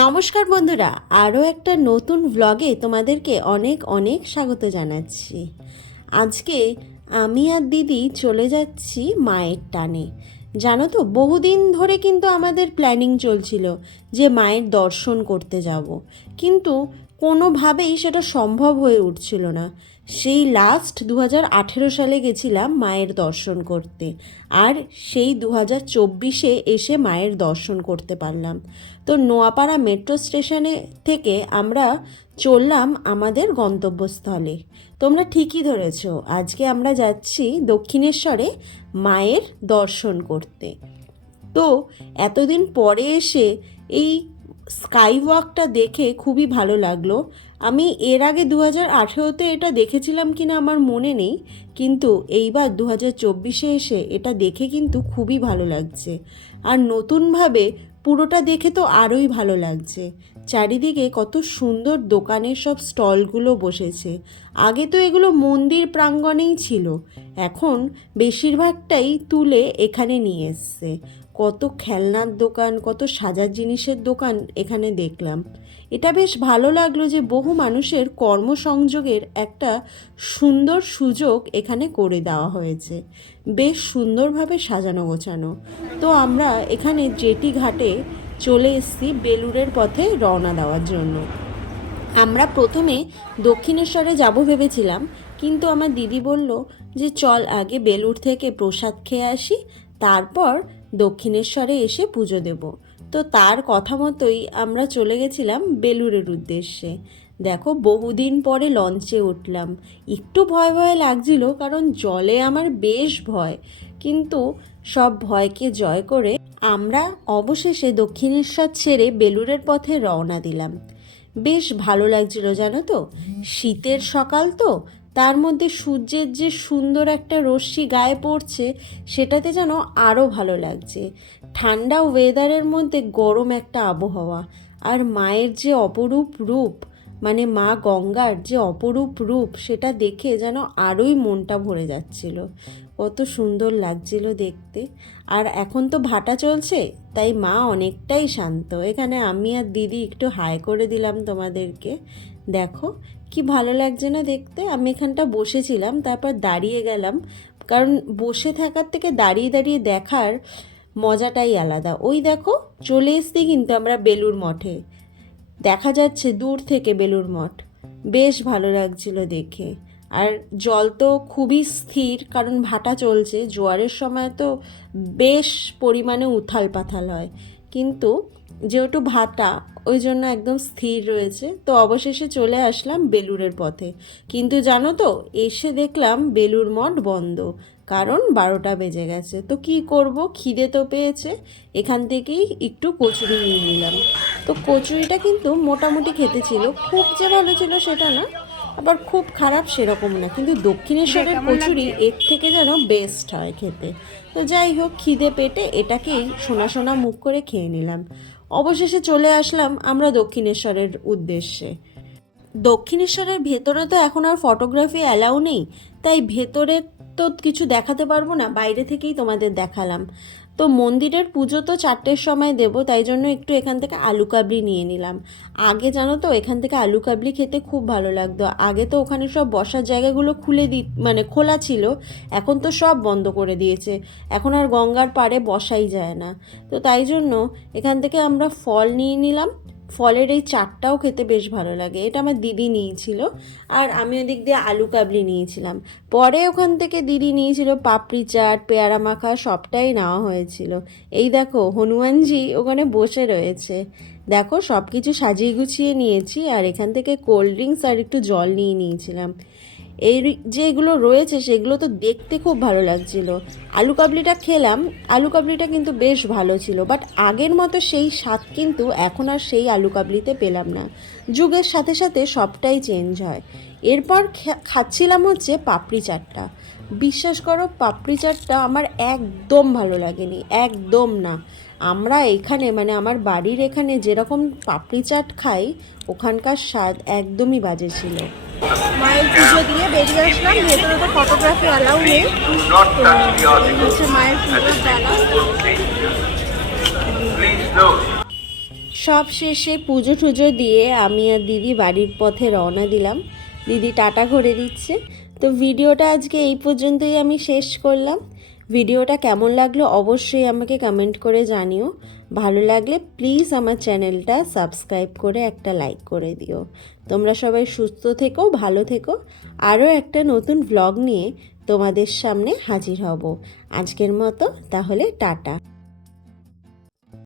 নমস্কার বন্ধুরা, আরও একটা নতুন ভ্লগে তোমাদেরকে অনেক অনেক স্বাগত জানাচ্ছি। আজকে আমি আর দিদি চলে যাচ্ছি মায়ের টানে। জানো তো, বহুদিন ধরে কিন্তু আমাদের প্ল্যানিং চলছিল যে মায়ের দর্শন করতে যাব। কিন্তু কোনোভাবেই সেটা সম্ভব হয়ে উঠছিল না। সেই লাস্ট দু হাজার আঠেরো সালে গেছিলাম মায়ের দর্শন করতে। আর সেই দু হাজার চব্বিশে এসে মায়ের দর্শন করতে পারলাম। তো নোয়াপাড়া মেট্রো স্টেশনে থেকে আমরা চললাম আমাদের গন্তব্যস্থলে। তোমরা ঠিকই ধরেছ, আজকে আমরা যাচ্ছি দক্ষিণেশ্বরে মায়ের দর্শন করতে। তো এতদিন পরে এসে এই স্কাই ওয়াকটা দেখে খুবই ভালো লাগল। আমি এর আগে দু হাজার আঠেরোতে এটা দেখেছিলাম কিনা আমার মনে নেই, কিন্তু এইবার দু হাজার চব্বিশে এসে এটা দেখে কিন্তু খুবই ভালো লাগছে। আর নতুনভাবে পুরোটা দেখে তো আরোই ভালো লাগছে। চারিদিকে কত সুন্দর দোকানের সব স্টলগুলো বসেছে। আগে তো এগুলো মন্দির প্রাঙ্গণেই ছিল। এখন বেশিরভাগটাই তুলে এখানে নিয়ে এসছে। কত খেলনার দোকান, কত সাজার জিনিসের দোকান এখানে দেখলাম। এটা বেশ ভালো লাগল যে বহু মানুষের কর্মসংযোগের একটা সুন্দর সুযোগ এখানে করে দেওয়া হয়েছে। বেশ সুন্দরভাবে সাজানো গোছানো। তো আমরা এখানে জেটি ঘাটে চলে এসেছি বেলুরের পথে রওনা দেওয়ার জন্য। আমরা প্রথমে দক্ষিণেশ্বরে যাব ভেবেছিলাম, কিন্তু আমার দিদি বলল যে চল আগে বেলুর থেকে প্রসাদ খেয়ে আসি, তারপর দক্ষিণেশ্বরে এসে পুজো দেব। তো তার কথা মতোই আমরা চলে গেছিলাম বেলুরের উদ্দেশ্যে। দেখো, বহুদিন পরে লঞ্চে উঠলাম। একটু ভয় ভয় লাগছিল, কারণ জলে আমার বেশ ভয়। কিন্তু সব ভয়কে জয় করে আমরা অবশেষে দক্ষিণেশ্বর ছেড়ে বেলুরের পথে রওনা দিলাম। বেশ ভালো লাগছিল, জানো তো? শীতের সকাল তো, তার মধ্যে সূর্যের যে সুন্দর একটা রশ্মি গায়ে পড়ছে, সেটাতে যেন আরও ভালো লাগছে। ঠান্ডা ওয়েদারের মধ্যে গরম একটা আবহাওয়া, আর মায়ের যে অপরূপ রূপ মানে মা গঙ্গার যে অপরূপ রূপ, সেটা দেখে যেন আরোই মনটা ভরে যাচ্ছিল। কত সুন্দর লাগছিল দেখতে। আর এখন তো ভাটা চলছে, তাই মা অনেকটাই শান্ত। এখানে আমি আর দিদি একটু হাই করে দিলাম তোমাদেরকে। দেখো, কি ভালো লাগছে না দেখতে। আমি এখানটা বসেছিলাম, তারপর দাঁড়িয়ে গেলাম। কারণ বসে থাকার থেকে দাঁড়িয়ে দাঁড়িয়ে দেখার মজাটাই আলাদা। ওই দেখো, চলে এসছি কিন্তু আমরা বেলুর মঠে। দেখা যাচ্ছে দূর থেকে বেলুর মঠ। বেশ ভালো লাগছিল দেখে। আর জল তো খুবই স্থির, কারণ ভাটা চলছে। জোয়ারের সময় তো বেশ পরিমাণে উথাল পাথাল হয়। কিন্তু যেহেতু ভাটা, ওই জন্য একদম স্থির রয়েছে। তো অবশেষে চলে আসলাম বেলুরের পথে। কিন্তু জানো তো, এসে দেখলাম বেলুর মঠ বন্ধ। কারণ বারোটা বেজে গেছে। তো কি করব? খিদে তো পেয়েছে। এখান থেকেই একটু কচুরি নিয়ে নিলাম। তো কচুরিটা কিন্তু মোটামুটি খেতে ছিল। খুব যে ভালো ছিল সেটা না আবার খুব খারাপ সেরকম না। কিন্তু দক্ষিণেশ্বরের কচুরি এর থেকে যেন বেস্ট হয় খেতে। তো যাই হোক খিদে পেটে এটাকেই সোনা সোনা মুখ করে খেয়ে নিলাম। অবশেষে চলে আসলাম আমরা দক্ষিণেশ্বরের উদ্দেশ্যে। দক্ষিণেশ্বরের ভেতরে তো এখন আর ফটোগ্রাফি অ্যালাউ নেই। তাই ভেতরে তো কিছু দেখাতে পারব না, বাইরে থেকেই তোমাদের দেখালাম। তো মন্দিরের পুজো তো চারটের সময় দেব, তাই জন্য একটু এখান থেকে আলু কাবলি নিয়ে নিলাম। আগে জানো তো, এখান থেকে আলু কাবলি খেতে খুব ভালো লাগতো। আগে তো ওখানে সব বসার জায়গাগুলো খুলে দি মানে খোলা ছিল, এখন তো সব বন্ধ করে দিয়েছে। এখন আর গঙ্গার পাড়ে বসাই যায় না। তো তাই জন্য এখান থেকে আমরা ফল নিয়ে নিলাম ফলের এই চাটটাও খেতে বেশ ভালো লাগে। এটা আমার দিদি নিয়েছিল আর আমি ওদিক দিয়ে আলু কাবলি নিয়েছিলাম। পরে ওখান থেকে দিদি নিয়েছিল পাপড়ি চাট, পেয়ারা মাখা, সবটাই নেওয়া হয়েছিল। এই দেখো, হনুমানজি ওখানে বসে রয়েছে। দেখো সব কিছু সাজিয়ে গুছিয়ে নিয়েছি আর এখান থেকে কোল্ড ড্রিঙ্কস আর একটু জল নিয়ে নিয়েছিলাম। এই যেগুলো রয়েছে সেগুলো তো দেখতে খুব ভালো লাগছিল। আলু কাবলিটা খেলাম, আলু কাবলিটা কিন্তু বেশ ভালো ছিল বাট আগের মতো সেই স্বাদ কিন্তু এখন আর সেই আলু কাবলিতে পেলাম না। যুগের সাথে সাথে সবটাই চেঞ্জ হয়। এরপর খাচ্ছিলাম হচ্ছে পাপড়ি চাটটা। বিশ্বাস করো, পাপড়ি চাটটা আমার একদম ভালো লাগেনি, একদম না। আমরা এখানে মানে আমার বাড়ির এখানে যেরকম পাপড়ি চাট খাই, ওখানকার স্বাদ একদমই বাজে ছিল। মায়ের পুজো দিয়ে বেরিয়ে আসলাম, ভেতরে তো ফটোগ্রাফি অ্যালাউ নেই। হচ্ছে মায়ের সব শেষে পুজো টুজো দিয়ে আমি আর দিদি বাড়ির পথে রওনা দিলাম। দিদি টাটা করে দিচ্ছে। তো ভিডিওটা আজকে এই পর্যন্তই আমি শেষ করলাম। ভিডিওটা কেমন লাগল অবশ্যই আমাকে কমেন্ট করে জানিও। ভালো লাগলে প্লিজ আমার চ্যানেলটা সাবস্ক্রাইব করে একটা লাইক করে দিও। তোমরা সবাই সুস্থ থেকো, ভালো থেকো। আরও একটা নতুন ব্লগ নিয়ে তোমাদের সামনে হাজির হব। আজকের মতো, তাহলে টাটা।